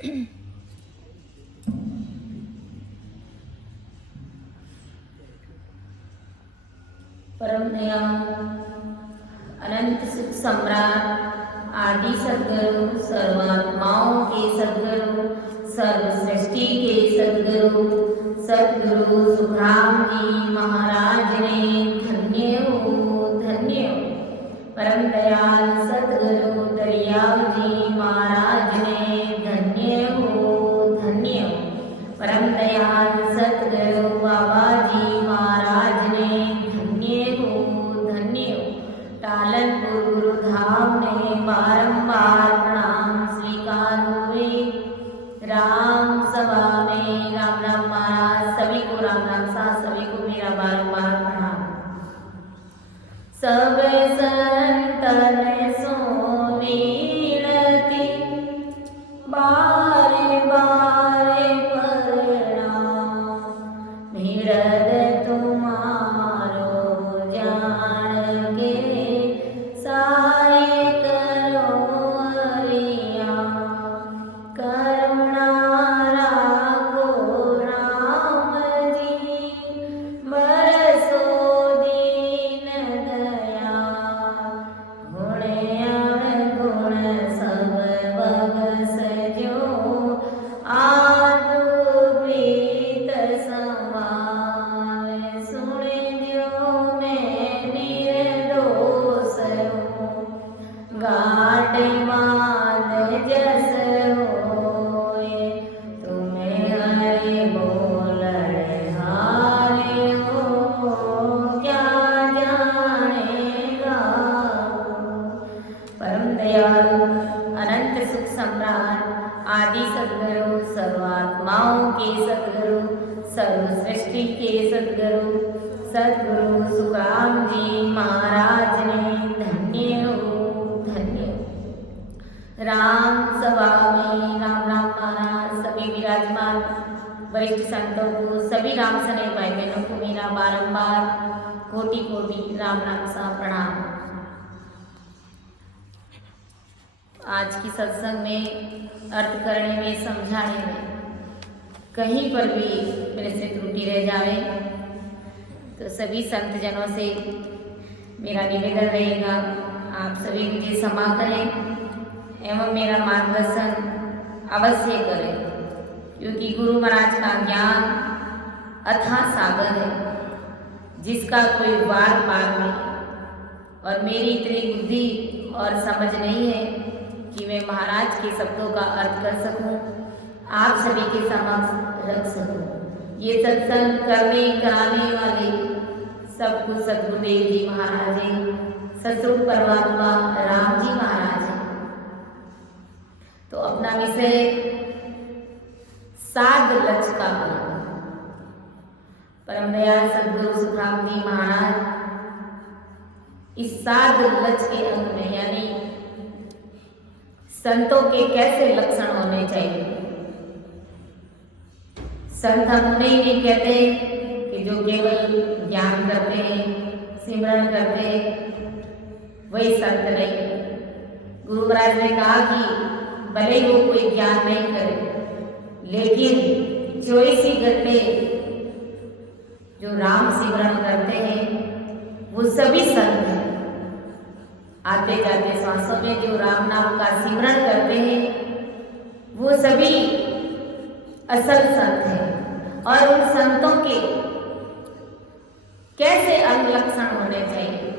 परम दयालु अनंत सुख सम्राट आदि सद्गुरु सर्वात्माओं के सद्गुरु सर्व सृष्टि के सद्गुरु सद्गुरु सुखराम जी महाराज ने धन्य हो धन्य हो। परम दयाल सद्गुरु दरियाव जी महाराज ने धन्य हो धन्य हो। परम दयाल सद्गुरु बाबा जी महाराज ने धन्य हो धन्य हो। टालनपुर गुरुधाम ने बारंबार प्रणाम स्वीकार हुए। राम सभा में राम राम महाराज सभी को राम राम सा सभी को मेरा बारंबार प्रणाम। सब संतन सो विनती बारे बारे प्रणाम। भिड़त तुम्हारो जान के सारे करो हरिया। करुणा राखो राम जी बरसो दीन दया। गुण अवगुण सब बगसजो आदु प्रीत समाल। सुन जो मैं निर्दोष हूँ गाट मान जस होए। तुम्हें हरि बोलड़ हारे हो क्या जानेगा। परम दयालु अनंत सुख सम्राट आदि सद्गुरु सर्वात्माओं के सद्गुरु सर्व सृष्टि के सद्गुरु सद्गुरु सुखराम जी महाराज ने धन्य हो धन्य हो। राम सभा में राम राम महाराज सभी विराजमान वरिष्ठ संतों को सभी राम सने भाई बहनों को मेरा बारंबार कोटि कोटि राम राम सा प्रणाम। आज की सत्संग में अर्थ करने में समझाने में कहीं पर भी मेरे से त्रुटि रह जाए तो सभी संत जनों से मेरा निवेदन रहेगा आप सभी मुझे क्षमा करें एवं मेरा मार्गदर्शन अवश्य करें। क्योंकि गुरु महाराज का ज्ञान अथाह सागर है जिसका कोई वार पार नहीं। और मेरी इतनी बुद्धि और समझ नहीं है कि मैं महाराज के शब्दों का अर्थ कर सकूं, आप सभी के समक्ष रख सकूं। ये सत्संग करने कराने वाले सब कुछ सद्गुरुदेव जी महाराज हैं, सतरूप परमात्मा राम जी महाराज हैं। तो अपना विषय साध लक्ष्य का परम दयाल सद्गुरु सुखराम जी महाराज इस साध लक्ष्य के अंग में यानी संतों के कैसे लक्षण होने चाहिए। संत हम उन्हें नहीं कहते कि जो केवल ज्ञान करते हैं सिमरन करते हैं वही संत नहीं। गुरु महाराज ने कहा कि भले ही वो कोई ज्ञान नहीं करे लेकिन 24 घंटे जो राम सिमरन करते हैं वो सभी संत हैं। आते जाते श्वासों में जो राम नाम का सिमरन करते हैं वो सभी असल संत हैं। और उन संतों के कैसे अंग लक्षण होने चाहिए,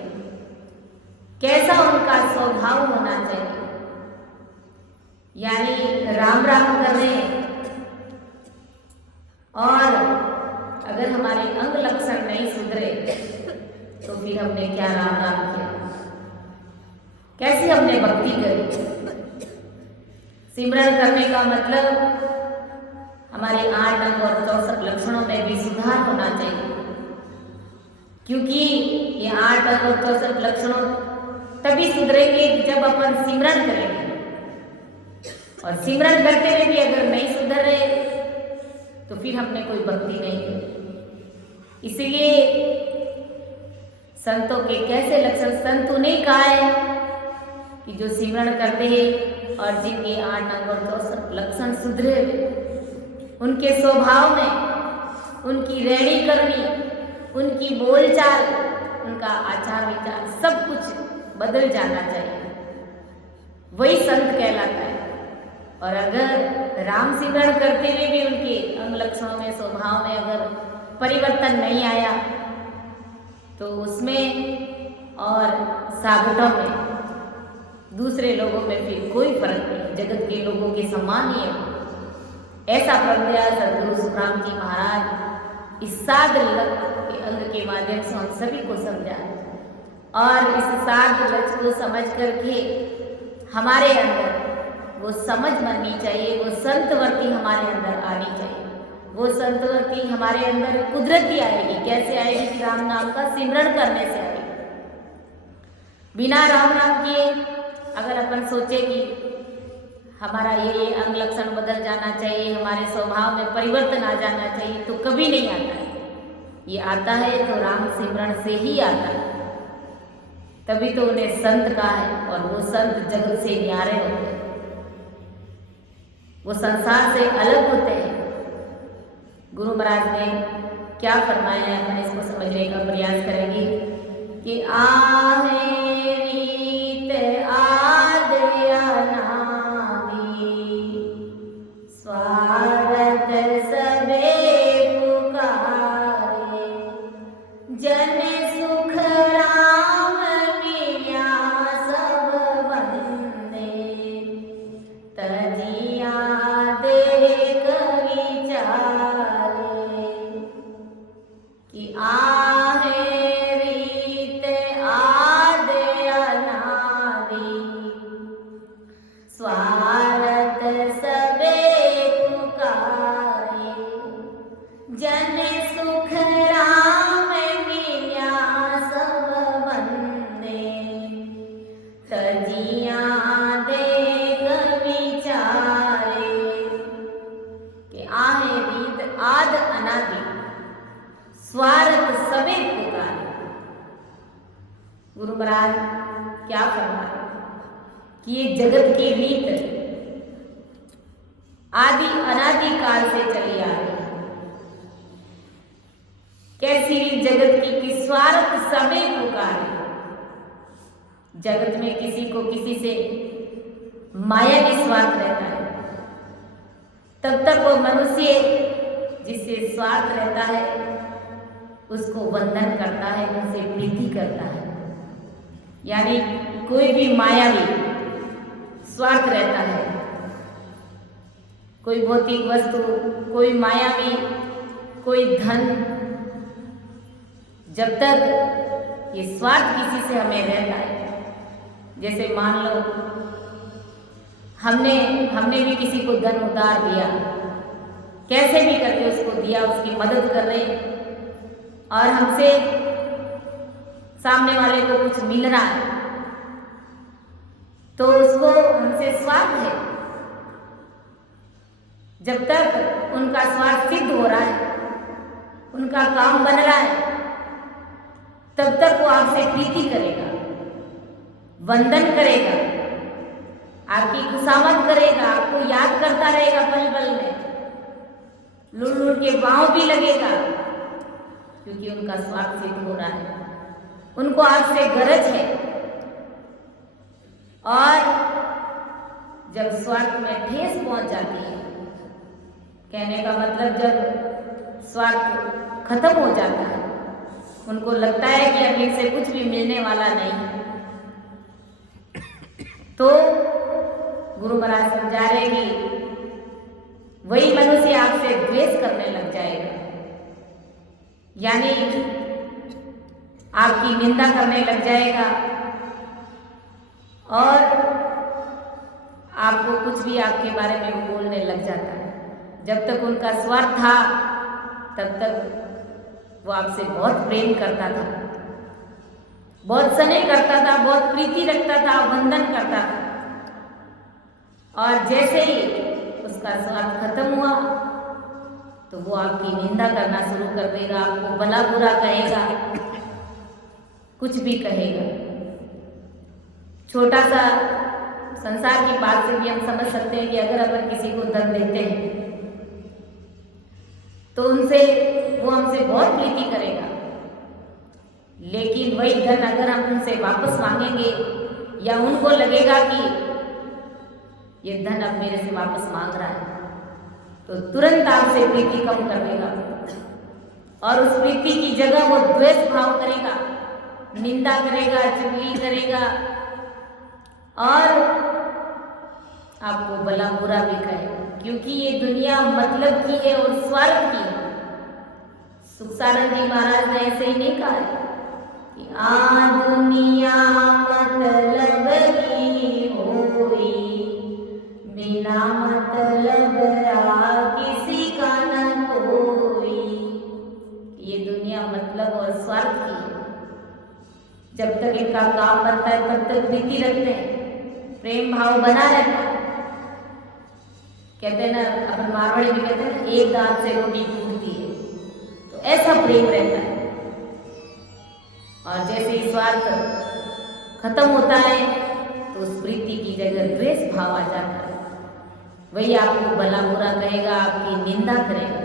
कैसा उनका स्वभाव होना चाहिए। यानी राम राम करें और अगर हमारे अंग लक्षण नहीं सुधरे तो फिर हमने क्या राम राम किया, कैसे हमने भक्ति करी। सिमरन करने का मतलब हमारे 8 अंग और 64 लक्षणों में भी सुधार होना चाहिए। क्योंकि ये 8 अंग और 64 लक्षणों तभी सुधरेंगे जब अपन सिमरन करेंगे। और सिमरन करते हुए भी अगर नहीं सुधर रहे तो फिर हमने कोई भक्ति नहीं की। इसलिए संतों के कैसे लक्षण, संत उन्हें कहा है कि कि जो सिमरण करते हैं और जिनके 8 अंग और 64 लक्षण सुधरे हुए, उनके स्वभाव में उनकी रहनी करनी, उनकी बोलचाल, उनका आचार विचार सब कुछ बदल जाना चाहिए, वही संत कहलाता है। और अगर राम सिमरण करते हुए भी उनके अंग लक्षणों में, स्वभाव में अगर परिवर्तन नहीं आया तो उसमें और साधुओं में, दूसरे लोगों में फिर कोई फर्क नहीं, जगत के लोगों के समान ही है। ऐसा प्रज्ञा सदगुरु सुखराम जी महाराज इस 7 के अंग के माध्यम से हम सभी को समझा, और इस 7 लक्ष्य को समझ करके हमारे अंदर वो समझ बननी चाहिए, वो संतवर्ती हमारे अंदर आनी चाहिए। वो संतवर्ती हमारे अंदर कुदरती आएगी। कैसे आएगी? कि राम नाम का सिमरण करने से आएगी। बिना राम नाम किए अगर अपन सोचे कि हमारा ये अंग लक्षण बदल जाना चाहिए, हमारे स्वभाव में परिवर्तन आ जाना चाहिए, तो कभी नहीं आता है। ये आता है तो राम सिमरण से ही आता है, तभी तो उन्हें संत कहा है। और वो संत जगत से न्यारे होते हैं, वो संसार से अलग होते हैं। गुरु महाराज ने क्या फरमाया है, अपन इसको समझने का प्रयास करेंगे कि आहे रीत आद अनादि, स्वागत सबे पुकारे, जन सुख राम मिल्या सब बंदे, तजिया देख विचारे, कि आहे रीत आद अनादि, स्वागत सबे पुकारे, जन सुख राम मिल्या सब बंदे, तजिया देख विचारे, कि आहे रीत आद अनादि, स्वार्थ सबे पुकारे। गुरु महाराज क्या फरमाया कि ये जगत की रीत आदि अनादि काल से चली आ रही है। कैसी रीत जगत की? कि स्वार्थ सबे पुकारे। जगत में किसी को किसी से माया की स्वार्थ रहता है, तब तक वो मनुष्य जिससे स्वार्थ रहता है उसको वंदन करता है, उनसे प्रीति करता है। यानी कोई भी मायावी स्वार्थ रहता है, कोई भौतिक वस्तु, कोई मायावी, कोई धन, जब तक ये स्वार्थ किसी से हमें रहता है, जैसे मान लो हमने भी किसी को धन उधार दिया, कैसे भी करके उसको दिया, उसकी मदद कर रहे, और हमसे सामने वाले को कुछ मिल रहा है तो उसको हमसे स्वार्थ है। जब तक उनका स्वार्थ सिद्ध हो रहा है, उनका काम बन रहा है, तब तक वो आपसे प्रीति करेगा, वंदन करेगा, आपकी खुशामद करेगा, आपको याद करता रहेगा पल पल में, लुढ़ लुढ़ के पांव भी लगेगा, क्योंकि उनका स्वार्थ सिद्ध हो रहा है, उनको आपसे गरज है। और जब स्वार्थ में ठेस पहुंच जाती है, कहने का मतलब जब स्वार्थ खत्म हो जाता है, उनको लगता है कि अब इनसे कुछ भी मिलने वाला नहीं है, तो गुरु महाराज समझा रहे कि वही मनुष्य आपसे द्वेष करने लग जाएगा, यानी आपकी निंदा करने लग जाएगा और आपको कुछ भी आपके बारे में वो बोलने लग जाता है। जब तक उनका स्वार्थ था तब तक वो आपसे बहुत प्रेम करता था, बहुत स्नेह करता था, बहुत प्रीति रखता था, वंदन करता था, और जैसे ही उसका स्वार्थ खत्म हुआ तो वो आपकी निंदा करना शुरू कर देगा, आपको भला बुरा कहेगा, कुछ भी कहेगा। छोटा सा संसार की बात से भी हम समझ सकते हैं कि अगर अपन किसी को धन देते हैं तो उनसे वो हमसे बहुत प्रीति करेगा, लेकिन वही धन अगर हम उनसे वापस मांगेंगे या उनको लगेगा कि ये धन अब मेरे से वापस मांग रहा है, तो तुरंत आपसे प्रीति कम कर देगा और उस प्रीति की जगह वो द्वेष भाव करेगा, निंदा करेगा, चुगली करेगा और आपको भला बुरा भी कहेगा, क्योंकि ये दुनिया मतलब की है और स्वार्थ की है। सुखसानंद जी महाराज ने ऐसे ही नहीं कहा है कि आ दुनिया मतलब की होई, बिना मतलब किसी का न कोई। ये दुनिया मतलब और स्वार्थ की है। जब तक इनका काम बनता है तब तक प्रीति रखते हैं, प्रेम भाव बना रहता है। कहते हैं ना, अपन मारवाड़ी भी कहते हैं एक दांत से रोटी टूटती है, तो ऐसा प्रेम रहता है। और जैसे ही स्वार्थ खत्म होता है तो उस प्रीति की जगह द्वेष भाव आ जाता है। वही आपको भला बुरा कहेगा, आपकी निंदा करेगा।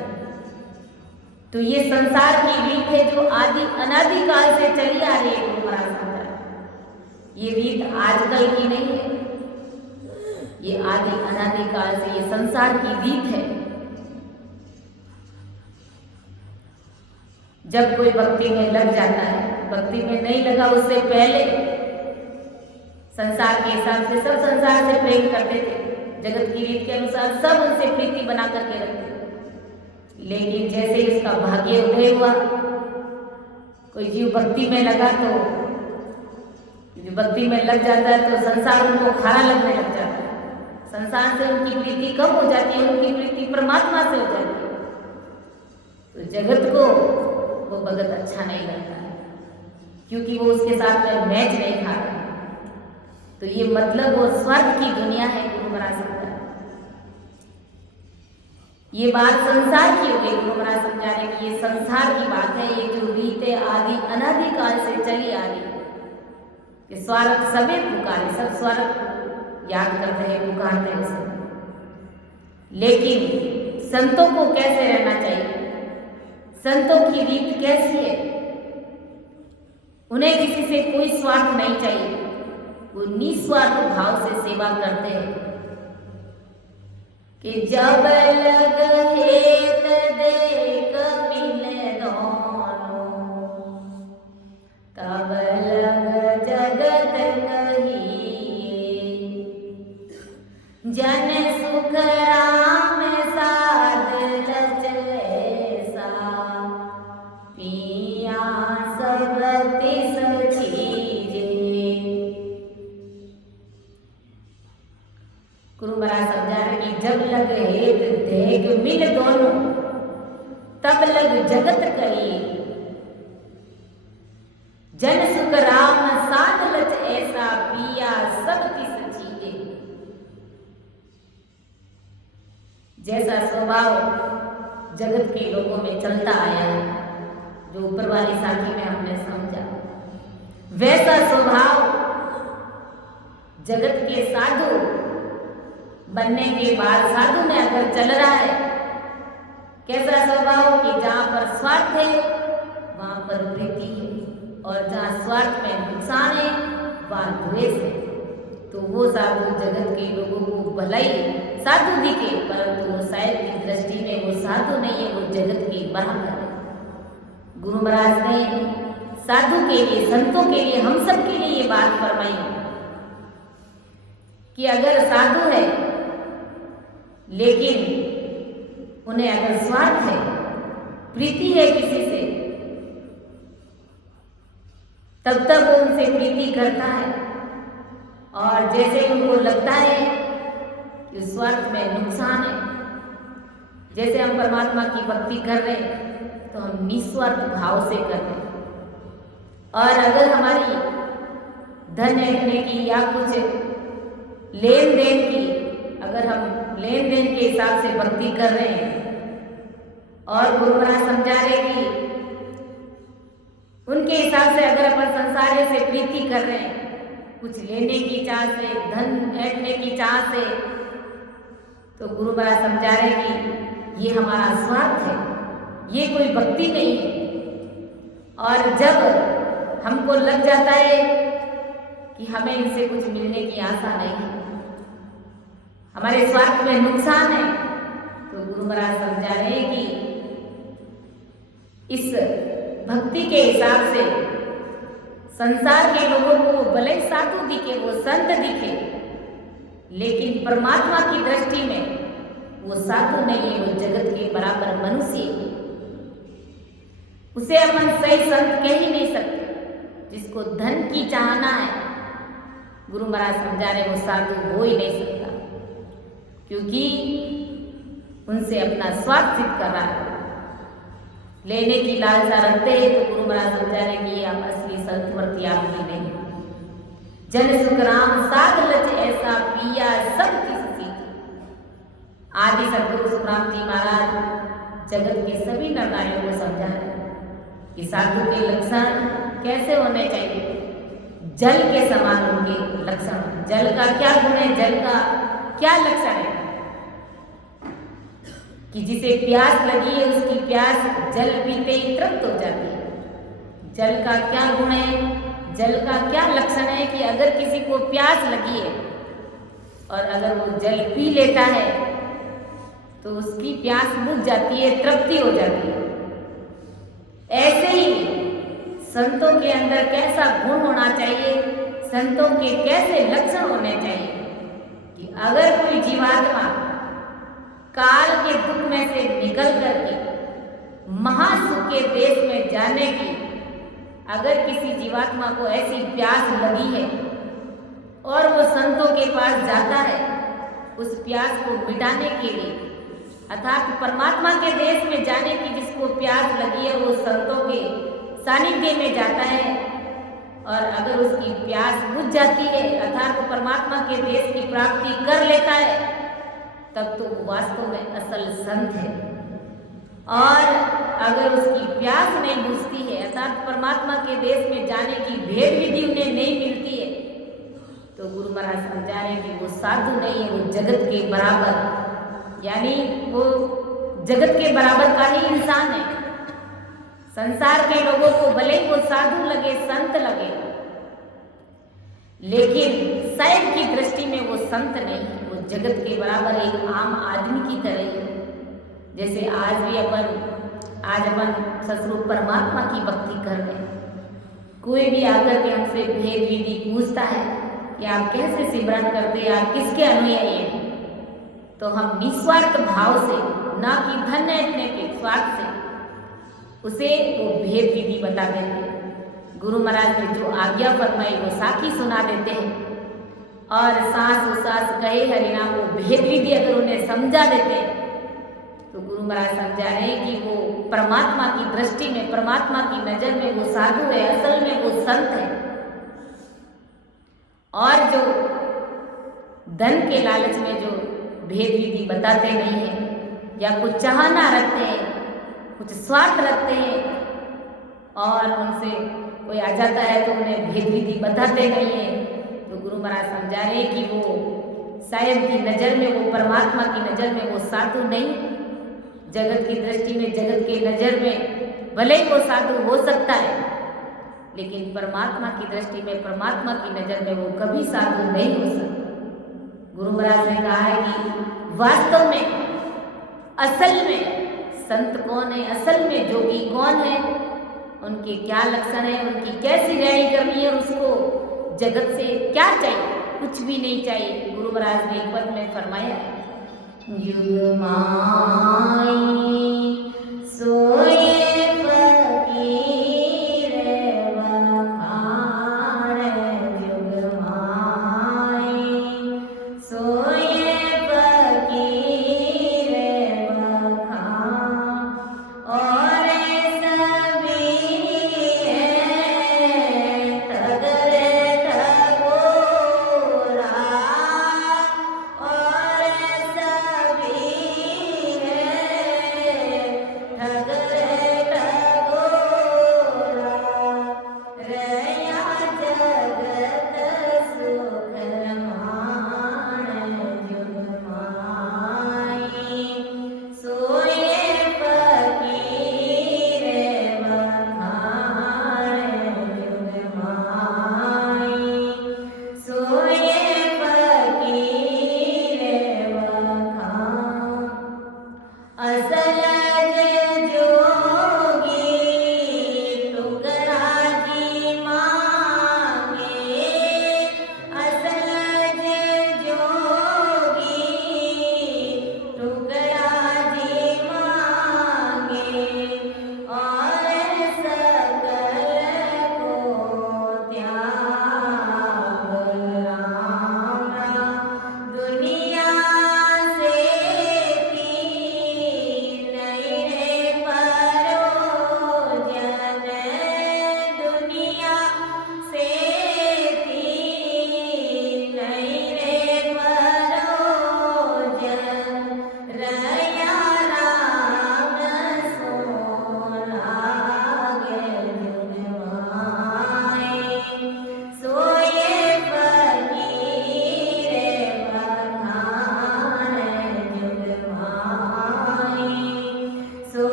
तो ये संसार की रीत है जो आदि अनादि काल से चली आ रही है। गुरु महाराज समझा ये रीत आजकल की नहीं है, ये आदि अनादि काल से ये संसार की रीत है। जब कोई भक्ति में लग जाता है, भक्ति में नहीं लगा उससे पहले संसार के हिसाब से सब संसार से प्रेम करते थे, जगत की रीत के अनुसार सब उनसे प्रीति बना करके रखते। लेकिन जैसे ही उसका भाग्य उदय हुआ, कोई जीव भक्ति में लगा तो जो भक्ति में लग जाता है तो संसार उनको खारा लगने लग जाता है। संसार से उनकी प्रीति कम हो जाती है, उनकी प्रीति परमात्मा से हो जाती है। तो जगत को वो भगत अच्छा नहीं लगता है, क्योंकि वो उसके साथ में मैच नहीं खा रहा। तो ये मतलब वो स्वार्थ की दुनिया है। गुरु महाराज समझा ये बात संसार की हो गई। गुरु महाराज समझा रहे कि ये संसार की बात है, ये जो रीते आदि अनादि काल से चली आ रही है कि स्वार्थ सभी पुकारे, सब स्वार्थ याद करते हैं, पुकारते हैं उसे। लेकिन संतों को कैसे रहना चाहिए, संतों की रीत कैसी है? उन्हें किसी से कोई स्वार्थ नहीं चाहिए, वो निस्वार्थ भाव से सेवा करते हैं कि जब लग हेत देख मिले दोनों, तब लग जगत कहिए, जन सुख राम साध लच ऐसा, पिया सब तिस चीजे। गुरु महाराज समझा रहे कि जब लग हेत देख मिल दोनों, तब लग जगत कहिए, जन सुख राम साध लच ऐसा, पिया सब तिस चीजे। जैसा स्वभाव जगत के लोगों में चलता आया है, जो ऊपर वाली साखी में हमने समझा, वैसा स्वभाव जगत के साधु बनने के बाद साधु में अगर चल रहा है, कैसा स्वभाव कि जहां पर स्वार्थ है वहां पर प्रीति है, और जहां स्वार्थ में नुकसान है वहां द्वेष है। तो वो साधु जगत के लोगों को भलाई साधु दिखे, परंतु वो शायद की दृष्टि में वो साधु नहीं है, वो जगत के बराबर है। गुरु महाराज ने साधु के लिए, संतों के लिए, हम सब के लिए ये बात फरमाई कि अगर साधु है लेकिन उन्हें अगर स्वार्थ है, प्रीति है किसी से, तब तक वो उनसे प्रीति करता है। और जैसे उनको लगता है कि स्वार्थ में नुकसान है, जैसे हम परमात्मा की भक्ति कर रहे हैं तो हम निस्वार्थ भाव से कर रहे हैं। और अगर हमारी धन रखने की या कुछ लेन देन की, अगर हम लेन देन के हिसाब से भक्ति कर रहे हैं और गुरु महाराज समझा रहे कि उनके हिसाब से अगर अपन संसार से प्रीति कर रहे हैं, कुछ लेने की चाह से, धन ऐंठने की चाह से, तो गुरु महाराज समझा रहे कि ये हमारा स्वार्थ है, ये कोई भक्ति नहीं है। और जब हमको लग जाता है कि हमें इनसे कुछ मिलने की आशा नहीं है, हमारे स्वार्थ में नुकसान है, तो गुरु महाराज समझा रहे हैं कि इस भक्ति के हिसाब से संसार के लोगों को वो भले साधु दिखे, वो संत दिखे, लेकिन परमात्मा की दृष्टि में वो साधु नहीं है, वो जगत के बराबर मनुष्य है। उसे अपन सही संत कह ही नहीं सकते। जिसको धन की चाहना है, गुरु महाराज समझा रहे वो साधु हो ही नहीं सकता, क्योंकि उनसे अपना स्वार्थ सिद्ध कर रहा है। लेने की लालसा रखते हैं तो गुरु महाराज समझा रहे कि आप असली संत वर्ती आपकी नहीं। जन सुख राम साध लच ऐसा पिया सब किस सीख। आदि सदगुरु सुखराम जी महाराज जगत के सभी नरनारियों को समझा रहे कि साधु के लक्षण कैसे होने चाहिए। जल के समान उनके लक्षण। जल का क्या गुण है, जल का क्या लक्षण है कि जिसे प्यास लगी है उसकी प्यास जल पीते ही तृप्त हो जाती है। जल का क्या गुण है, जल का क्या लक्षण है कि अगर किसी को प्यास लगी है और अगर वो जल पी लेता है तो उसकी प्यास बुझ जाती है, तृप्ति हो जाती है। ऐसे ही संतों के अंदर कैसा गुण होना चाहिए, संतों के कैसे लक्षण होने चाहिए कि अगर कोई जीवात्मा काल के दुख में से निकल करके महासुख के देश में जाने की अगर किसी जीवात्मा को ऐसी प्यास लगी है और वो संतों के पास जाता है उस प्यास को मिटाने के लिए, अर्थात परमात्मा के देश में जाने की जिसको प्यास लगी है वो संतों के सानिध्य में जाता है और अगर उसकी प्यास बुझ जाती है अर्थात परमात्मा के देश की प्राप्ति कर लेता है, तब तो वो वास्तव में असल संत है। और अगर उसकी प्यास नहीं बुझती है अर्थात परमात्मा के देश में जाने की भेद विधि उन्हें नहीं मिलती है, तो गुरु महाराज समझा रहे कि वो साधु नहीं है, वो जगत के बराबर, यानी वो जगत के बराबर का ही इंसान है। संसार के लोगों को भले वो साधु लगे, संत लगे, लेकिन शायद की दृष्टि में वो संत नहीं, वो जगत के बराबर एक आम आदमी की तरह है। जैसे आज अपन ससुर परमात्मा की भक्ति कर रहे हैं। कोई भी आकर के हमसे भेद विधि पूछता है कि आप कैसे सिमरन करते हैं, आप किसके अनुयायी हैं, तो हम निस्वार्थ भाव से, ना कि धन ऐंठने के स्वार्थ से उसे वो भेद विधि बता देते हैं। गुरु महाराज ने जो आज्ञा फरमाई वो साखी सुना देते हैं और सांस उसास कहे हरिनाम वो भेद विधि अगर उन्हें समझा देते हैं तो गुरु महाराज समझा रहे हैं कि वो परमात्मा की दृष्टि में, परमात्मा की नजर में वो साधु है, असल में वो संत है। और जो धन के लालच में जो भेद विधि बताते नहीं है या कुछ चाहना रखते हैं, कुछ स्वार्थ रखते हैं और उनसे कोई आ जाता है तो उन्हें भेद विधि बताते नहीं है, तो गुरु महाराज समझा रहे कि वो शायद की नज़र में, वो परमात्मा की नज़र में वो साधु नहीं। जगत की दृष्टि में, जगत की नज़र में भले ही वो साधु हो सकता है, लेकिन परमात्मा की दृष्टि में, परमात्मा की नज़र में वो कभी साधु नहीं हो सकता। गुरु महाराज ने कहा है कि वास्तव में, असल में संत कौन है, असल में जोगी कौन है, उनके क्या लक्षण है, उनकी कैसी रहनी करनी है, उसको जगत से क्या चाहिए, कुछ भी नहीं चाहिए। गुरु महाराज ने एक पद में फरमाया है, युग माई सोए फकीर बखान, युग माई सोए फकीर बखान, और सभी है ठगरे ठगोरा, और सभी है ठगरे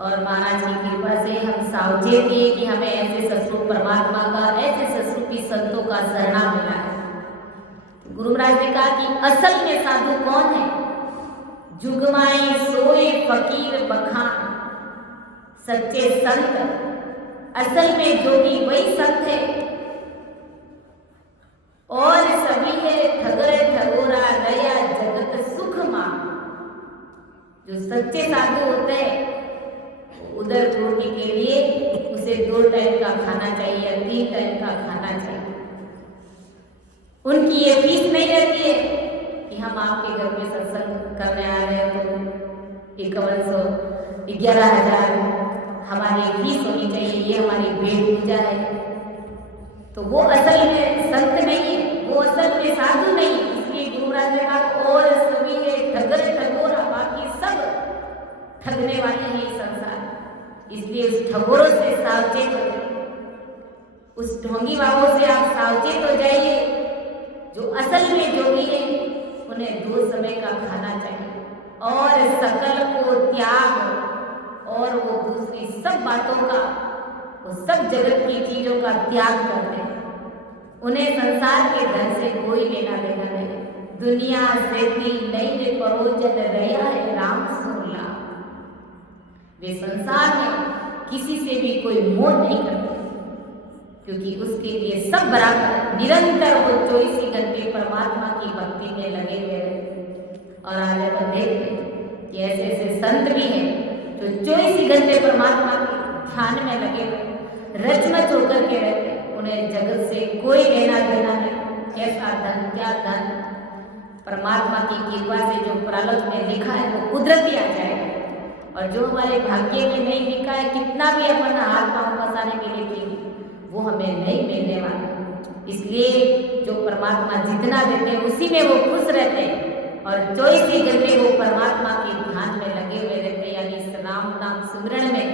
और महाराज की कृपा से हम सावचेत किए कि हमें ऐसे ससुर परमात्मा का, ऐसे ससुर की संतों का शरणा मिला है। गुरु महाराज ने कहा कि असल में साधु कौन है? जुगमाए सोए फकीर बखान, सच्चे संत असल में जोगी वही संत है। और सभी है ठगर ठगोरा रया जगत सुख मां। जो सच्चे साधु होते हैं उधर रोटी के लिए उसे 2 टाइम का खाना चाहिए या 3 टाइम का खाना चाहिए। उनकी ये फीस नहीं रहती है कि हम आपके घर में सत्संग करने आ रहे हैं तो 11,000 हमारी फीस होनी चाहिए, ये हमारी भेंट पूजा है। तो वो असल में संत नहीं है, वो असल में साधु नहीं। इसलिए गुरु महाराज ने कहा और सभी है ठगर ठगोरा, बाकी सब ठगने वाले हैं इस संसार। इसलिए उस ठगोरों से सावचेत हो जाइए, उस ढोंगी बाबों से आप सावचेत हो जाइए। जो असल में जोगी है उन्हें 2 समय का खाना चाहिए और सकल को त्याग, और वो दूसरी सब बातों का, वो सब जगत की चीजों का त्याग करते हैं। उन्हें संसार के धन से कोई लेना देना नहीं। दुनिया से भी नई परोजन रहा है राम सुरला। वे संसार में किसी से भी कोई मोह नहीं करते, क्योंकि उसके लिए सब बराबर निरंतर वो 24 घंटे परमात्मा की भक्ति में लगे हुए हैं। और आज अपन देखते हैं कि ऐसे ऐसे संत भी हैं जो 24 घंटे परमात्मा के ध्यान में लगे हुए, रचमच होकर के रहते। उन्हें जगत से कोई लेना देना नहीं। कैसा धन, क्या धन, परमात्मा की कृपा से जो प्रारब्ध में लिखा है वो कुदरती आ जाएगा, और जो हमारे भाग्य में नहीं लिखा है, कितना भी अपन हाथ पांव फंसाने के लिए लिखेंगे, वो हमें नहीं मिलने वाला। इसलिए जो परमात्मा जितना देते हैं उसी में वो खुश रहते हैं, और 24 घंटे वो परमात्मा के ध्यान में लगे हुए रहते हैं। यानी इस राम नाम सिमरण में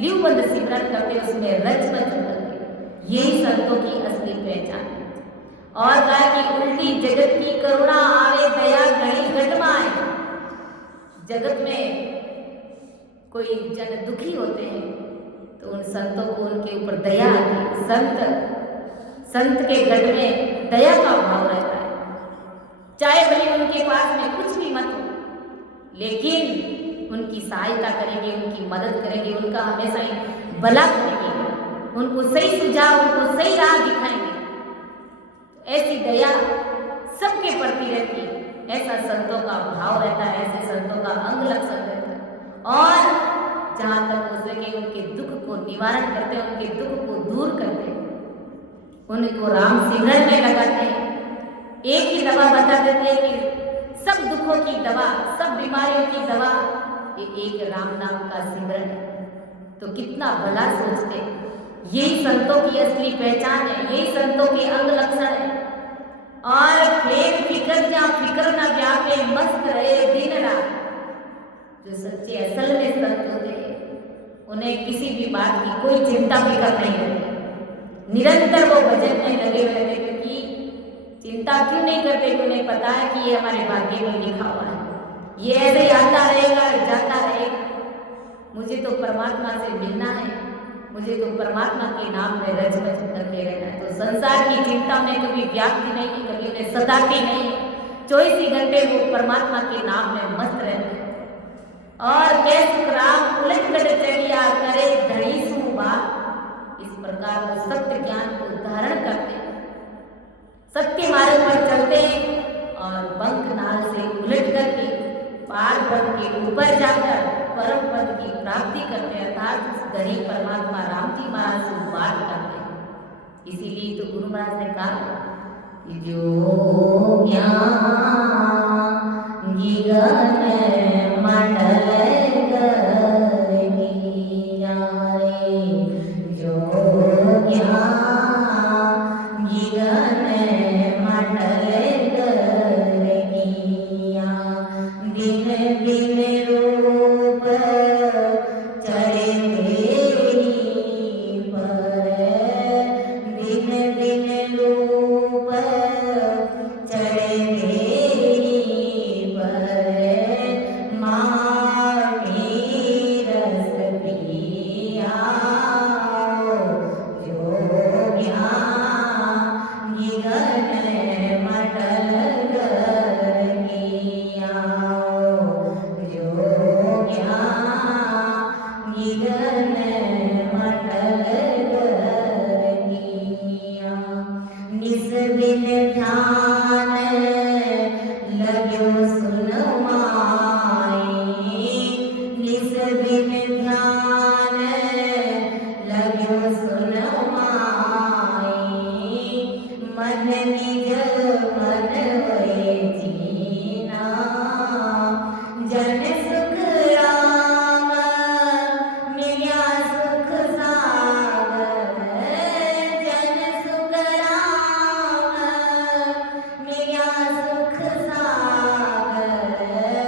लिवबंद सिमरण करते, उसमें रचमच करते। यही संतों की असली पहचान है। और कहा कि उल्टी जगत की करुणा आवे दया घड़ी घटमाए। जगत में कोई जन दुखी होते हैं तो उन संतों को उनके ऊपर दया आती है। संत के घट में दया का भाव रहता है। चाहे भले उनके पास में कुछ भी मत हो, लेकिन उनकी सहायता करेंगे, उनकी मदद करेंगे, उनका हमेशा ही भला करेंगे, उनको सही सुझाव, उनको सही राह दिखाएंगे। ऐसी दया सबके प्रति रहती है। ऐसा संतों का भाव रहता है, ऐसे संतों का अंग लक्षण रहता है। और जहाँ तक हो सके उनके दुख को निवारण करते हैं, उनके दुख को दूर करते हैं, उनको राम सिमरन में लगाते हैं। एक ही दवा बता देते हैं कि सब दुखों की दवा, सब बीमारियों की दवा ये एक राम नाम का सिमरन है। तो कितना भला सोचते हैं। यही संतों की असली पहचान है, यही संतों के अंग लक्षण है। और फेर फिकर जहाँ फिकर न व्यापे, मस्त रहे दिन रात। जो सच्चे असल में संत होते हैं उन्हें किसी भी बात की कोई चिंता फिकर नहीं रहती। निरंतर वो भजन में लगे रहते, क्योंकि चिंता क्यों नहीं करते? उन्हें पता है कि ये हमारे भाग्य में लिखा हुआ है, ये ऐसे ही आता रहेगा, जाता रहेगा। मुझे तो परमात्मा से मिलना है, मुझे तो परमात्मा के नाम में रच-रच करके रहना है। तो संसार की चिंता में कभी व्याप्ति नहीं, कभी उन्हें सताती नहीं। 24 घंटे वो परमात्मा के नाम में मस्त रहते हैं। और कैसे राम उलट कर चलिया करे धड़ी सुबा, इस प्रकार वो सत्य ज्ञान को धारण करते हैं, सत्य मार्ग पर चलते हैं और बंक नाल से उलट करके पार पद के ऊपर जाकर परम पद की प्राप्ति करते हैं, अर्थात उस धनी परमात्मा राम जी महाराज से बात करते हैं। इसीलिए तो गुरु महाराज ने कहा कि जो ज्ञान गिरन मंडल गया रे, जो ज्ञान गिरन मंडल गया, दिन दिन रूप चढ़े तेरी पर, दिन दिन रूप चढ़े तेरी पर, माटी गिगन मटल गरनिया निस दिन ध्यान लग्यो सुन माई निस दिन ध्यान लग्यो सुन माई मन निज मन होए जीना जन सुख राम मिल्या सुख सागर जन सुख राम मिल्या सुख सागर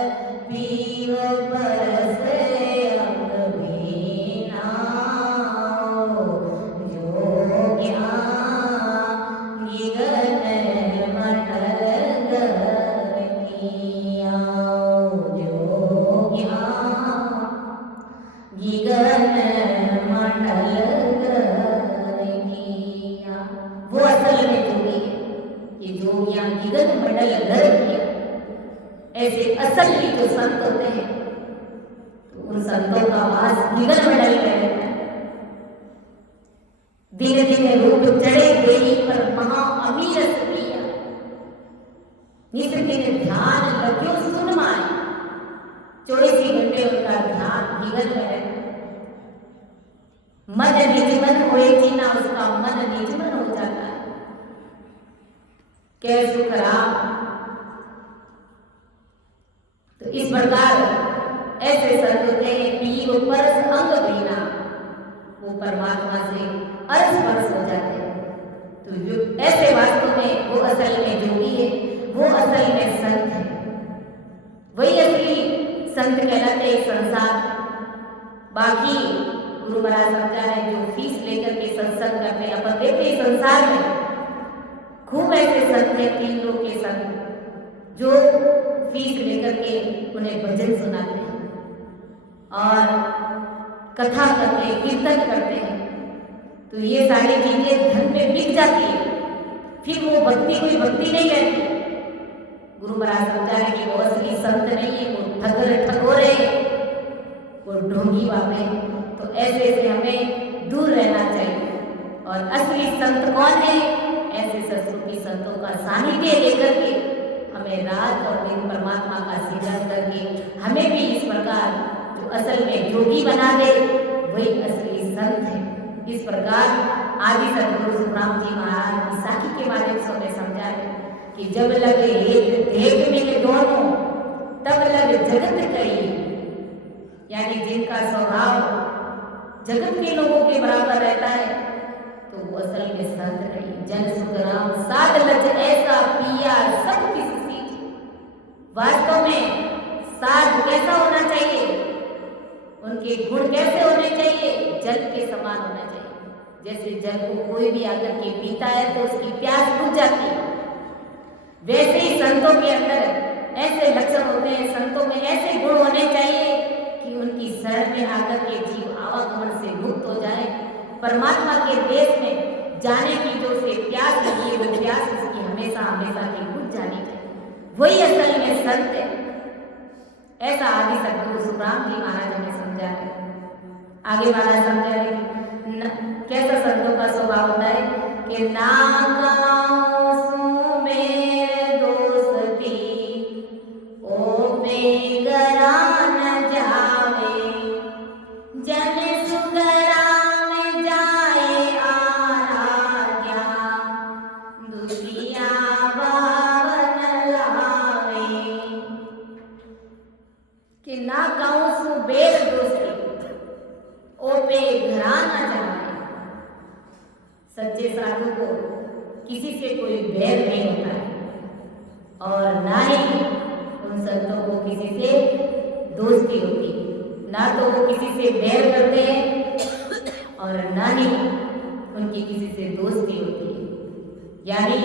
पीव बरस अंग बीना जो ज्ञान गिगन मटल गरनिया जो ज्ञान गिगन मटल गरनिया। वो असल में जोगी है कि जोगियां गिगन मटल गरनिया। ऐसे असल में जो संत होते हैं तो उन संतों का वास गिगन मटल में रहता है। दिन दिन रूप चढ़े देही पर महा अमीर प्रिया नित दिन ध्यान लग्यो सुन माई 24 घंटे उनका ध्यान गिगन में रहता है। मन निजमन होए जीना उसका मन निजमन हो जाता है। कैसे सुख राम। तो इस प्रकार ऐसे संत होते हैं पीर परस अंग बीना वो परमात्मा से अर्थ परस हो जाते हैं। तो जो ऐसे वास्तव में वो असल में जोगी है वो असल में संत है। वही असली संत कहलाते हैं संसार। बाकी गुरु महाराज समझा है जो फीस लेकर के सत्संग करते हैं अपन देखते हैं संसार में खूब ऐसे संत हैं 3 लोग के संत जो फीस लेकर के उन्हें भजन सुनाते हैं और कथा करते हैं कीर्तन करते हैं। तो ये सारी चीजें धन में बिक जाती है। फिर वो भक्ति कोई भक्ति नहीं रहती। गुरु महाराज समझा है कि वो असली संत नहीं है, वो ठगोरे वो ढोंगी वाले। तो ऐसे से हमें दूर रहना चाहिए। और असली संत कौन है? ऐसे सरस्वती संतों का सानिध्य लेकर के हमें रात और दिन परमात्मा का सिमरन करके हमें भी इस प्रकार जो असल में जोगी बना दे वही असली संत है। इस प्रकार आदि सदगुरु सुखराम जी महाराज विसाखी के माध्यम से हमें समझाए कि जब लगे एक देख मिले दोनों तब लगे जगत कही। यानी जिनका स्वभाव जगत के लोगों के बराबर रहता है तो वो असल में संत नहीं। जन सुख राम साध लज ऐसा पिया सब किसी सीख। वास्तव में साध कैसा होना चाहिए? उनके गुण कैसे होने चाहिए? जल के समान होना चाहिए। जैसे जल को कोई भी आकर के पीता है तो उसकी प्यास बुझ जाती है, वैसे ही संतों के अंदर ऐसे लक्षण होते हैं, संतों में ऐसे गुण होने चाहिए कि उनकी शरण में आकर के जीव आवागमन से मुक्त हो जाए। परमात्मा के देश में जाने की जो उसे प्यास लगी है वो प्यास उसकी हमेशा हमेशा की बुझ जानी चाहिए। वही असल में संत है। ऐसा आदि सदगुरु सुखराम जी महाराज हमें समझा है। आगे महाराज समझा है कि कैसा संतों का स्वभाव होता है कि ना गाओ सुमेर दोस्ती ओ बेगरा न जावे जन सुगराम जाए आराध्या दुतिया बावन लावे। कि ना गाओ सुमेर दोस्ती ओ बेगरा न जावे। सच्चे साधु को किसी से कोई बैर नहीं होता है और ना ही उन संतों को किसी से दोस्ती होती है। ना तो वो किसी से बैर करते हैं और ना ही उनकी किसी से दोस्ती होती है। यानी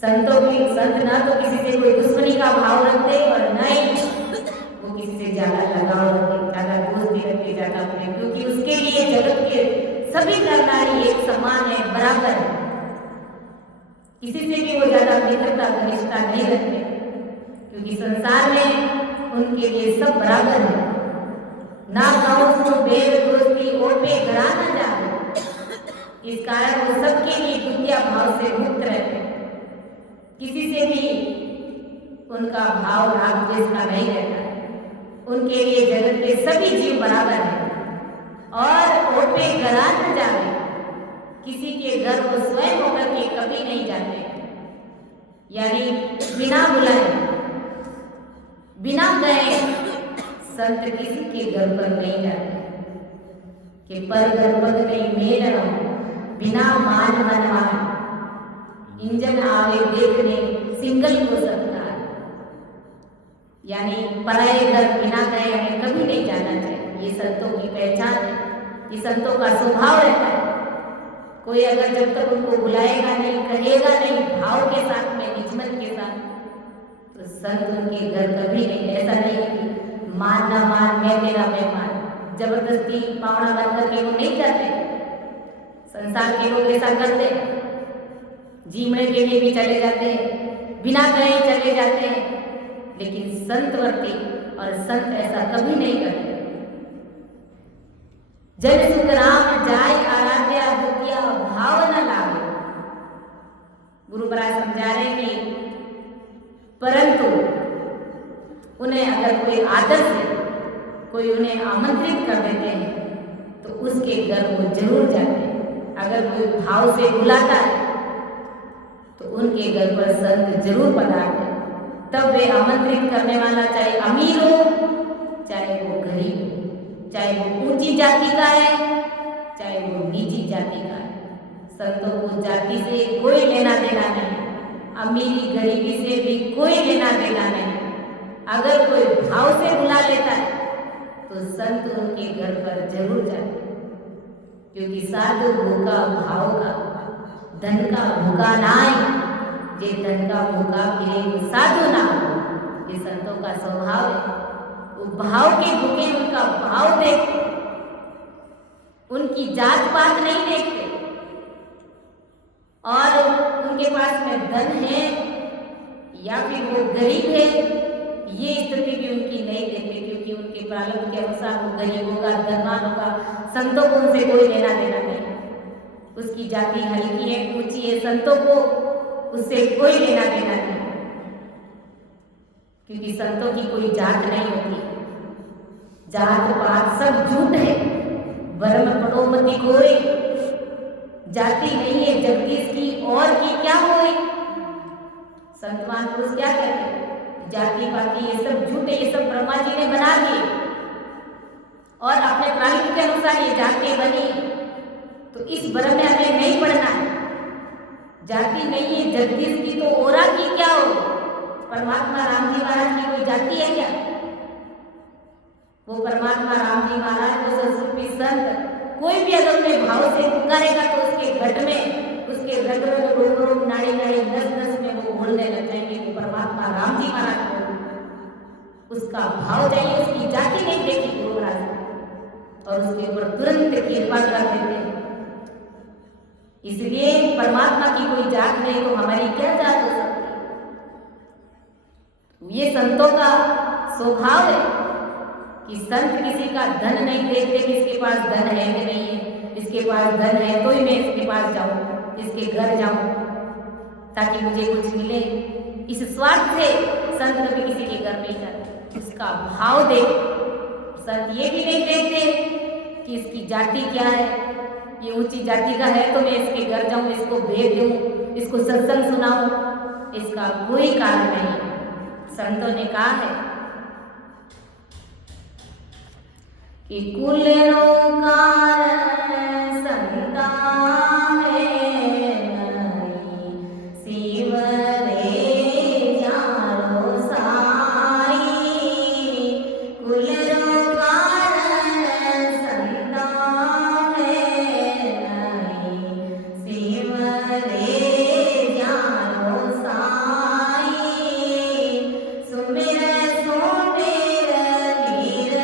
संतों की संत ना तो किसी से कोई दुश्मनी का भाव रखते और ना ही वो किसी से ज्यादा लगाव रखते, ज्यादा दोस्ती रखते, ज्यादा प्रेम, क्योंकि उसके लिए जगत के सभी कर्मचारी एक समान है, बराबर है। किसी से भी वो ज्यादा मित्रता घनिष्ठता नहीं रखते क्योंकि संसार में उनके लिए सब बराबर है। ना कहूँ सो बेर दोस्ती ओपे घरा न जाए। इस कारण वो सबके लिए द्वितीय भाव से मुक्त रहते हैं। किसी से भी उनका भाव राग द्वेष का नहीं रहता। उनके लिए जगत के सभी जीव बराबर हैं और ओपे घरा न जाए। किसी के घर वो स्वयं होकर के कभी नहीं जाते, यानी बिना बुलाए बिना गए संत किसी के घर पर नहीं जाते कि पर घर पग नहीं मेल बिना मान मनवान इंजन आवे देखने सिंगल को सत्कार। यानी पराए घर बिना गए हमें कभी नहीं जाना चाहिए। ये संतों की पहचान है, ये संतों का स्वभाव रहता है। कोई अगर जब तक उनको बुलाएगा नहीं, कहेगा नहीं भाव के साथ में, निजमन के साथ, तो संत उनके घर कभी नहीं। ऐसा नहीं कि मान ना मान मैं तेरा मेहमान, जबरदस्ती पावड़ा बन करके वो नहीं जाते। संसार के लोग ऐसा करते, जीमड़े के लिए भी चले जाते हैं, बिना कहे चले जाते हैं, लेकिन संतवर्ती और संत ऐसा कभी नहीं करते। जन सुख राम जाय आराध्या द्वितीय भाव न लागे। गुरु महाराज समझा रहे कि परंतु उन्हें अगर कोई आदर से कोई उन्हें आमंत्रित कर देते हैं तो उसके घर वो जरूर जाते हैं। अगर कोई भाव से बुलाता है तो उनके घर पर संत जरूर पधारते हैं। तब वे आमंत्रित करने वाला चाहे अमीर हो चाहे वो गरीब हो, चाहे वो ऊंची जाति का है चाहे वो नीची जाति का है। संतों को जाति से कोई लेना देना नहीं, अमीरी गरीबी से भी कोई लेना देना नहीं। अगर कोई भाव से बुला लेता है तो संत उनके घर पर जरूर जाते, क्योंकि साधु भूखा भाव का धन का भूखा नाय, जे धन का भूखा फिरे वो साधु ना। ये संतों का स्वभाव है। वो भाव के भूखे उनका भाव देखते, उनकी जात पात नहीं देखते, और उनके पास में धन है या फिर वो गरीब है ये स्थिति भी उनकी नहीं देखते, क्योंकि उनके प्रारंभ के अनुसार वो गरीब होगा धनवान होगा, संतों को उनसे कोई लेना देना नहीं। उसकी जाति हल्की है ऊंची है, संतों को उससे कोई लेना देना नहीं, क्योंकि संतों की कोई जात नहीं होती। जात पात सब झूठ है, वर्म पड़ो मति कोई, जाति नहीं है जगदीश की और की क्या होई। संतवान पुरुष क्या कहते हैं, जाति पाति ये सब झूठे, ये सब ब्रह्मा जी ने बना दिए और अपने प्रारंभ के अनुसार ये जाति बनी, तो इस भ्रम में हमें नहीं पड़ना है। जाति नहीं है जगदीश की तो औरा की क्या हो। परमात्मा राम जी महाराज की कोई जाति है क्या? वो परमात्मा राम जी महाराज वो संस्कृति संत कोई भी अगर उन्हें भाव से पुकारेगा तो उसके घट में, उसके रग रग रोग रोग नाड़ी नाड़ी नस नस में वो बोलने लग जाएंगे कि परमात्मा राम जी महाराज को उसका भाव चाहिए, उसकी जाति नहीं देखी गुरु महाराज, और उसके ऊपर तुरंत कृपा कर देते हैं। इसलिए परमात्मा की कोई जात नहीं तो हमारी क्या जात हो सकती। ये संतों का स्वभाव है कि संत किसी का धन नहीं देखते कि इसके पास धन है कि नहीं है, इसके पास धन है तो ही मैं इसके पास जाऊं, इसके घर जाऊं ताकि मुझे कुछ मिले। इस स्वार्थ से संत कभी किसी के घर नहीं जाते, उसका भाव देख। संत ये भी नहीं देखते कि इसकी जाति क्या है, ये ऊंची जाति का है तो मैं इसके घर जाऊं, इसको भेज दूं, इसको सत्संग सुनाऊं, इसका कोई कारण नहीं है। संतों ने कहा है कि कुल नो कारण संता है नहीं, शिव रे जानो साई। कुल नो कारण संता है नहीं, शिव रे जानो साई। सुमिर सोमेर लीर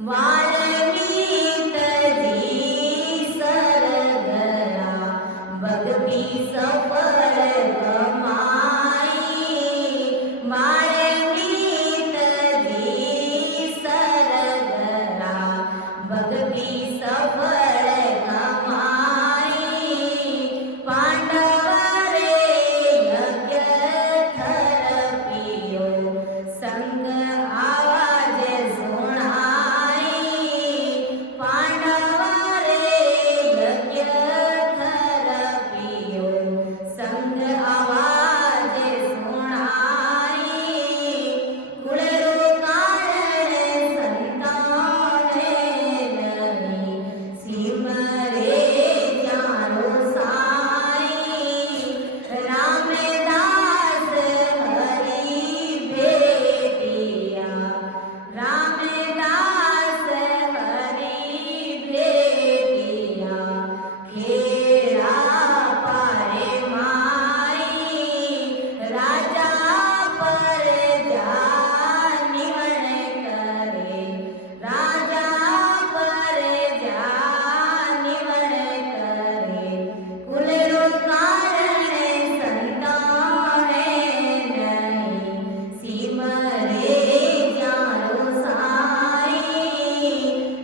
वाल्मीत जी सरगरा भक्ति सफल कमाई। वाल्मीत जी सरगरा भक्ति सफल कमाई। पांडव रे यज्ञ थर पियो संग आवाज सुनाई। पांडव रे यज्ञ थर पियो संग आवाज सुनाई। कुळेरो कारण संताने नहीं सिमरे जानो साई। रामदास हरि भेटिया रामदास हरि भेटिया खेड़ा पारे माई। राजा पर जा निवण करे राजा पर जा निवण करे। कुलरो कारण संताने नहीं सिमरे जानो साई।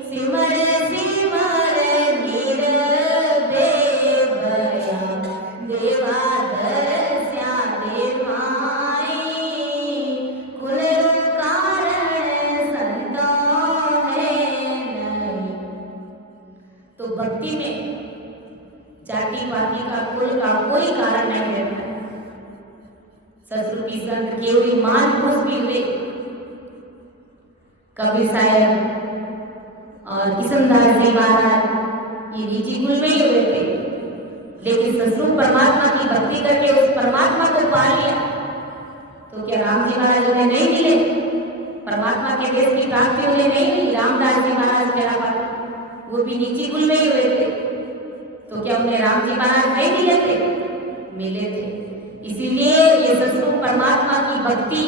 सिमर सिमर वीर देवया देवा दर्श्या देवाई। कुलरो कारण संताने नहीं। तो भक्ति में जाति पाति का कुल का कोई कारण नहीं रहता। सतरूपी संत केवली मान पुरुष भी हुए, कबीर साहब और किशनदास जी महाराज ये नीची कुल में ही हुए थे, लेकिन सतरूप परमात्मा की भक्ति करके उस परमात्मा को पा लिया। तो क्या राम जी महाराज उन्हें नहीं मिले? परमात्मा के देश की प्राप्ति उन्हें नहीं मिली? रामदास जी महाराज के अलावा वो भी नीची कुल में ही हुए थे, तो क्या उन्हें राम जी महाराज नहीं मिले थे? मिले थे। इसीलिए ये सतरूप परमात्मा की भक्ति,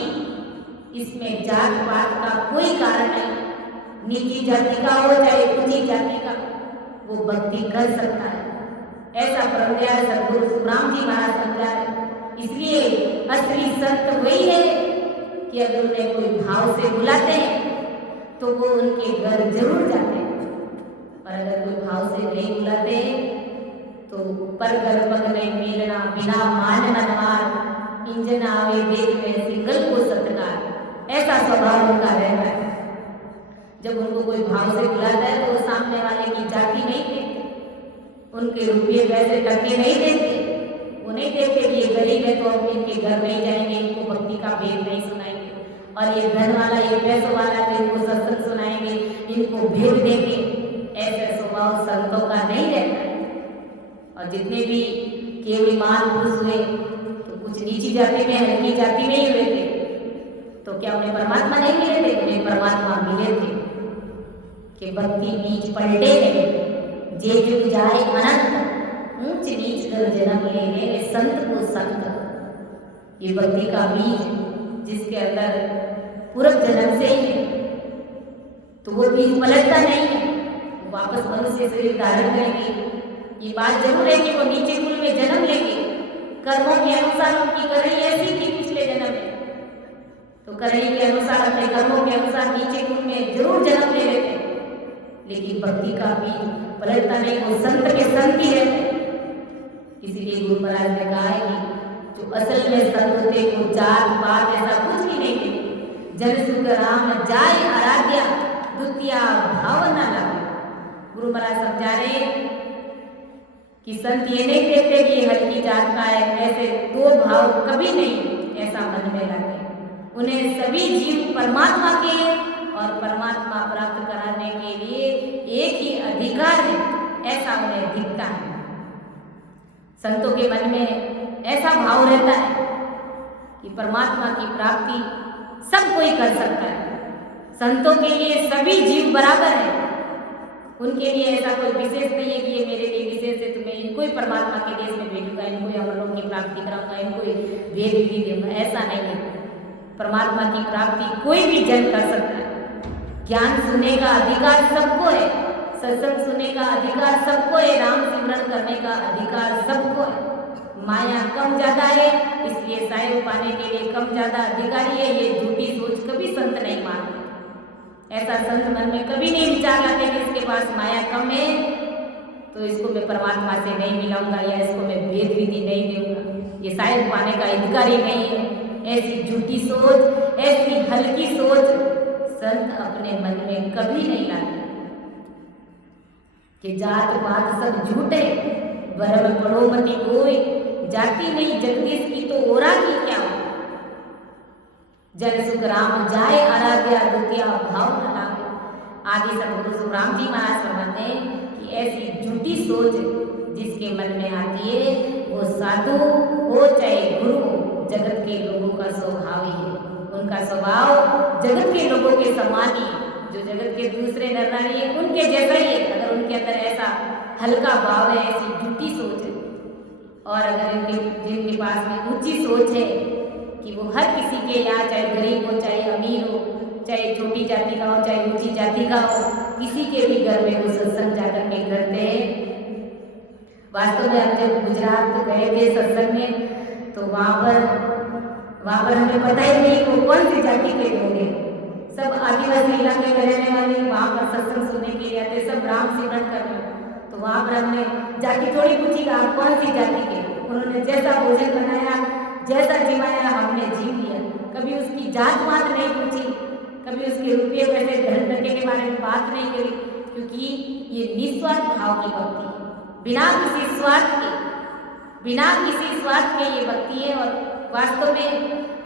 इसमें जात पात का कोई कारण नहीं। नीची जाति का हो चाहे ऊंची जाति का, वो भक्ति कर सकता है। ऐसा परमदयाल सद्गुरु सुखराम जी महाराज समझा है। इसलिए असली संत वही है कि अगर उन्हें कोई भाव से बुलाते हैं तो वो उनके घर जरूर जाते हैं, और अगर कोई भाव से नहीं बुलाते तो पर घर पग नहीं मिलना बिना मान मनवार। इंजन आवे देख में सिंगल को सत्कार, ऐसा स्वभाव उनका रहता है। जब उनको कोई भाव से बुलाता है तो वो सामने वाले की जाति नहीं देखते, उनके रुपये पैसे टके नहीं देते। वो नहीं देखते कि ये गरीब है तो हम इनके घर नहीं जाएंगे, इनको भक्ति का भेद नहीं सुनाएंगे, और ये धन वाला ये पैसों वाला तो इनको सत्संग सुनाएंगे, इनको भेद देंगे। ऐसा स्वभाव संतों का नहीं रहता है। और जितने भी केवल मान पुरुष हुए तो कुछ नीची जाति में हल्की जाति में ही हुए थे, तो क्या उन्हें परमात्मा नहीं मिले थे? उन्हें परमात्मा मिले थे कि भक्ति बीज पलटे नहीं, जे जुग जाए अनंत ऊंच नीच कर जन्म लेने संत को संत। ये भक्ति का बीज जिसके अंदर पूर्व जन्म से ही है, तो वो बीज पलटता नहीं है, वापस मनुष्य शरीर धारण करेंगे। ये बात जरूर है कि वो नीचे कुल में जन्म लेंगे, कर्मों के अनुसार उनकी करनी ऐसी थी पिछले जन्म में, तो करनी के अनुसार अपने कर्मों के अनुसार नीचे कुल में जरूर जन्म ले लेते, लेकिन भक्ति का बीज पलटता नहीं, वो संत के संत ही रहते। इसीलिए गुरु महाराज ने कहा है कि जो असल में संत होते को जात पात ऐसा कुछ भी नहीं थे। जन सुख राम जाय आराध्या द्वितीय भावना लगे। गुरु महाराज समझा रहे कि संत ये नहीं कहते कि हल्की जात का है, ऐसे दो भाव कभी नहीं ऐसा मन में लाते। उन्हें सभी जीव परमात्मा के और परमात्मा प्राप्त कराने के लिए एक ही अधिकार है, ऐसा उन्हें दिखता है। संतों के मन में ऐसा भाव रहता है कि परमात्मा की प्राप्ति सब कोई कर सकता है। संतों के लिए सभी जीव बराबर है, उनके लिए ऐसा कोई विशेष नहीं है कि ये मेरे लिए विशेष है तो मैं इनको ही परमात्मा के देश में भेजूंगा, इनको ही अमरों की प्राप्ति कराऊंगा, इनको ही वेद विधि दूंगा, ऐसा नहीं है। परमात्मा की प्राप्ति कोई भी जन कर सकता है, ज्ञान सुनने का अधिकार सबको है, सत्संग सुनने का अधिकार सबको है, राम सिमरन करने का अधिकार सबको है। माया कम ज्यादा है इसलिए साहिब पाने के लिए कम ज्यादा अधिकारी है, ये झूठी सोच कभी संत नहीं मानते। ऐसा संत मन में कभी नहीं विचार लाते कि इसके पास माया कम है तो इसको मैं परमात्मा से नहीं मिलाऊंगा या इसको मैं वेद विधि नहीं दूंगा, ये साहिब पाने का अधिकारी नहीं है। ऐसी झूठी सोच, ऐसी हल्की सोच संत अपने मन में कभी नहीं लाते कि जात पात सब झूठे, बरम पड़ो मति कोई, जाति नहीं जगदीश की तो ओरा की क्या हो। जन सुख राम जाए आराध्या दुतिया भाव न लागे। आदि सतगुरु सुखराम जी महाराज फरमाते हैं कि ऐसी झूठी सोच जिसके मन में आती है वो साधु हो चाहे गुरु हो, जगत के लोगों का स्वभाव ही है। उनका स्वभाव जगत के लोगों के समान ही, जो जगत के दूसरे नर नारी है उनके जैसा ही है। अगर उनके अंदर ऐसा हल्का भाव है, ऐसी झूठी सोच है, और अगर जिनके पास में ऊंची सोच है कि वो हर किसी के यहाँ, चाहे गरीब हो चाहे अमीर हो, चाहे छोटी जाति का हो चाहे ऊंची जाति का हो, किसी के भी घर में वो सत्संग जाकर के करते हैं। वास्तव में हम जब गुजरात गए थे सत्संग में तो वहाँ पर हमें पता ही नहीं वो कौन सी जाति के लोग हैं। सब आदिवासी इलाके में रहने वाले वहाँ पर सत्संग सुनने के लिए आते, सब राम सिमरन कर रहे। तो वहाँ पर हमने जाके थोड़ी पूछी कि आप कौन सी जाति के, उन्होंने जैसा भोजन बनाया, जैसा जिमाया हमने जी लिया। कभी उसकी जात पात नहीं पूछी, कभी उसके रुपये पैसे धन टके के बारे में बात नहीं करी, क्योंकि ये निस्वार्थ भाव की भक्ति है, बिना किसी स्वार्थ के ये भक्ति है। और वास्तव में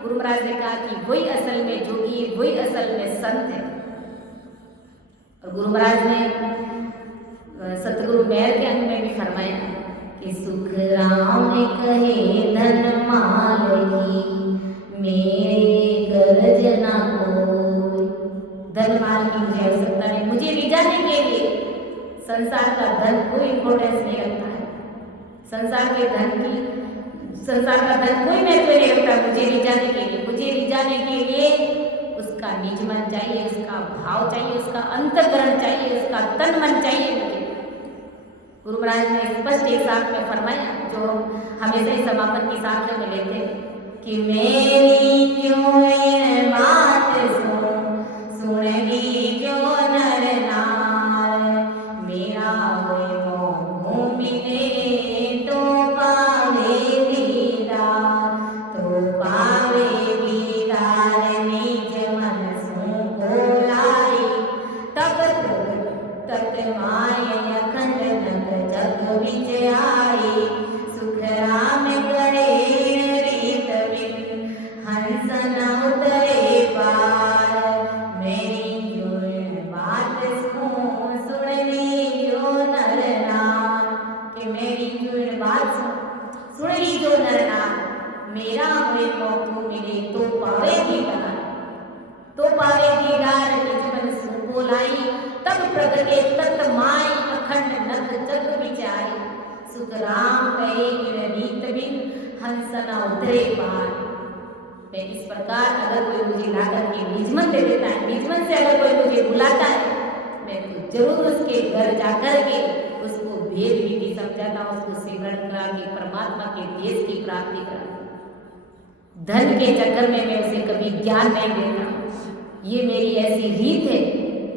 गुरु महाराज ने कहा कि वही असल में जोगी, वही असल में संत है। और गुरु महाराज ने सतगुरु मेहर के अंग में भी फरमाया कि सुख राम कहे धन माल की, मेरे गरज ना कोई। धन माल की मुझे आवश्यकता नहीं, मुझे रिझाने के लिए संसार का धन कोई इंपॉर्टेंस नहीं रखता है। संसार का धन कोई महत्व नहीं रखता मुझे रिझाने के लिए। मुझे रिझाने के लिए उसका निज मन चाहिए, उसका भाव चाहिए, उसका अंतःकरण चाहिए, उसका तन मन चाहिए मुझे। गुरु महाराज ने स्पष्ट एक साथ में फरमाया, जो हमेशा ही समापन की साखियों में लेते हैं कि मेरी क्यों बात सुन ली जो नर नार, मेरा होए मोह मिले तो पावे दीदार, तो पावे दीदार निज मन सो बोलाई, तब तक माय अखंड नग जग विच आई, सुख राम करे रीत बिन हंस न उतरे पार, मेरी जो बात सुन ली जो नर नार, कि मेरी जो बात सुन ली जो नर नार, मेरा हुए मौको मिले तो पावे दीदार, निज मन सो बोलाई, तब प्रगटे तत् माय अखंड नग जग विचारी, सुख राम कहे रीत बिन हंस न उतरे पार। मैं इस प्रकार अगर कोई मुझे लाकर के निजमन दे देता है, निजमन से अगर कोई मुझे बुलाता है, मैं तो जरूर उसके घर जाकर के उसको भेद विधि समझाता हूँ, उसको सिमरण करा के परमात्मा के देश की प्राप्ति करा। धन के चक्कर में मैं उसे कभी ज्ञान नहीं देता, ये मेरी ऐसी रीत है।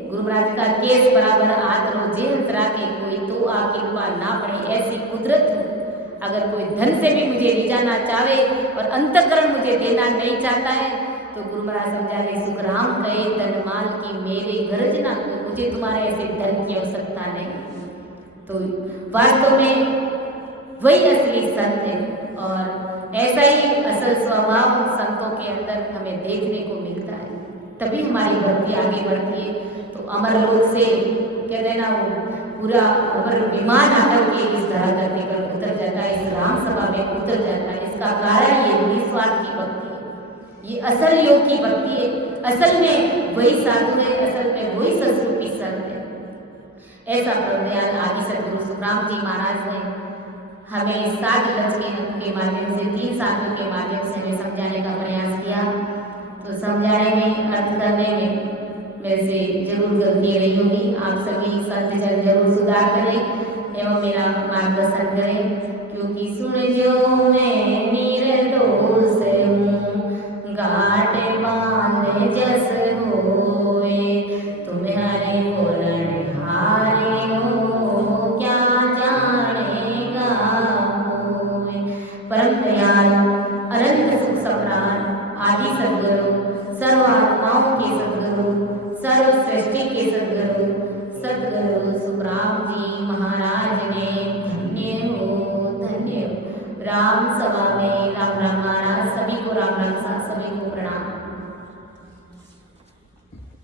गुरु महाराज का केस बराबर हाथ रोजे अंतरा के, कोई तो आके कृपा ना पड़े, ऐसी कुदरत है। अगर कोई धन से भी मुझे रिझाना चाहे और अंतःकरण मुझे देना नहीं चाहता है तो गुरु महाराज समझा रहे, सुख राम कहे धन माल की, मेरे गरज ना कोई, मुझे तुम्हारे ऐसे धन की आवश्यकता नहीं। तो वास्तव में वही असली संत है, और ऐसा ही असल स्वभाव संतों के अंदर हमें देखने को मिलता है, तभी हमारी भक्ति आगे बढ़ती है। तो अमर लोक से कहते हैं ना, वो पूरा अमर विमान आकर के इस तरह करने पर उतर जाता है, इस राम सभा में उतर जाता है। इसका कारण ये निस्वार्थ की भक्ति है, ये असल योग की भक्ति है। असल में वही साधु है, असल में वही संस्कृति संत है। ऐसा प्रज्ञान आदि सतगुरु सुखराम जी महाराज ने हमें 7 लक्ष्य के माध्यम से, 3 साधुओं के माध्यम से हमें समझाने का प्रयास किया। तो समझाने में, अर्थ करने में मेरे से जरूर गलतियाँ रही होगी। आप सभी संत जन जरूर सुधार करें एवं मेरा मार्गदर्शन करें, क्योंकि सुन जो मैं निर्दोष हूँ, घाट बांधे जस होए, तुम्हारे पूर्ण हारे हो, क्या जानेगा कोई। परम दयालु अनंत सुख सम्राट आदि सद्गुरु, सर्व आत्माओं के सद्गुरु, सर्व सृष्टि के सद्गुरु, सद्गुरु सुखराम जी महाराज ने धन्य हो, धन्य हो। राम सभा में राम राम महाराज, सभी को राम राम, सभी को